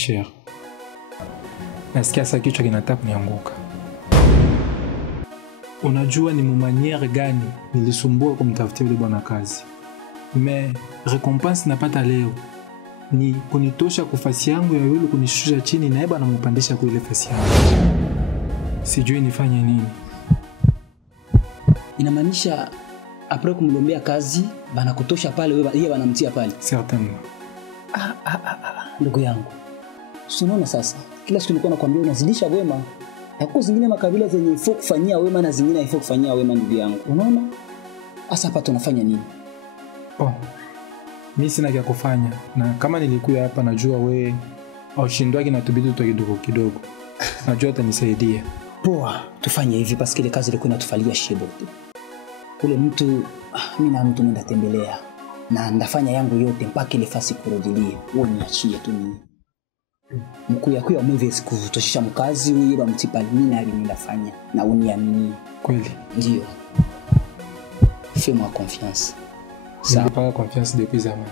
cher. Nasikia sasa kichwa kinataka kunianguka. Unajua ni manière gani nilisumbua kumtafutia yule bwana kazi. Mais récompense napata leo ni kunitosha kufasi yangu ya yule kunishusha chini na eba nampandisha kwa ile fasi yangu. Sijui nifanye nini. Inamaanisha après kumlombea kazi bana kutosha pale wewe yeye wanamtia pale. Certainement. Ndugu yangu. Unaona sasa kila siku nilikuwa nakwambia unazidisha wema. Hakuko zingine makabila zenye ifo kufanyia wema na zingine ifo kufanyia wema ndugu yangu. Unaona? Asa hapa tunafanya nini? Mimi sina kia kufanya na kama nilikuwa hapa najua wewe aushindwagi na tubidi tu kidogo kidogo. Najua utanisaidia. Poa, tufanye hivi paske ile kazi ilikuwa inatufalia shibo. Ule mtu mimi na mtu nenda tembelea na ndafanya yangu yote mpaka ile fasi kurudilie. Wewe niachie tu mimi. Mkuu yako ya mwezi kutoshisha mkazi huyo mtipa mimi na nindafanya na uniamini. Kweli? Ndio. Fais-moi confiance. Ça pas confiance depuis zaman.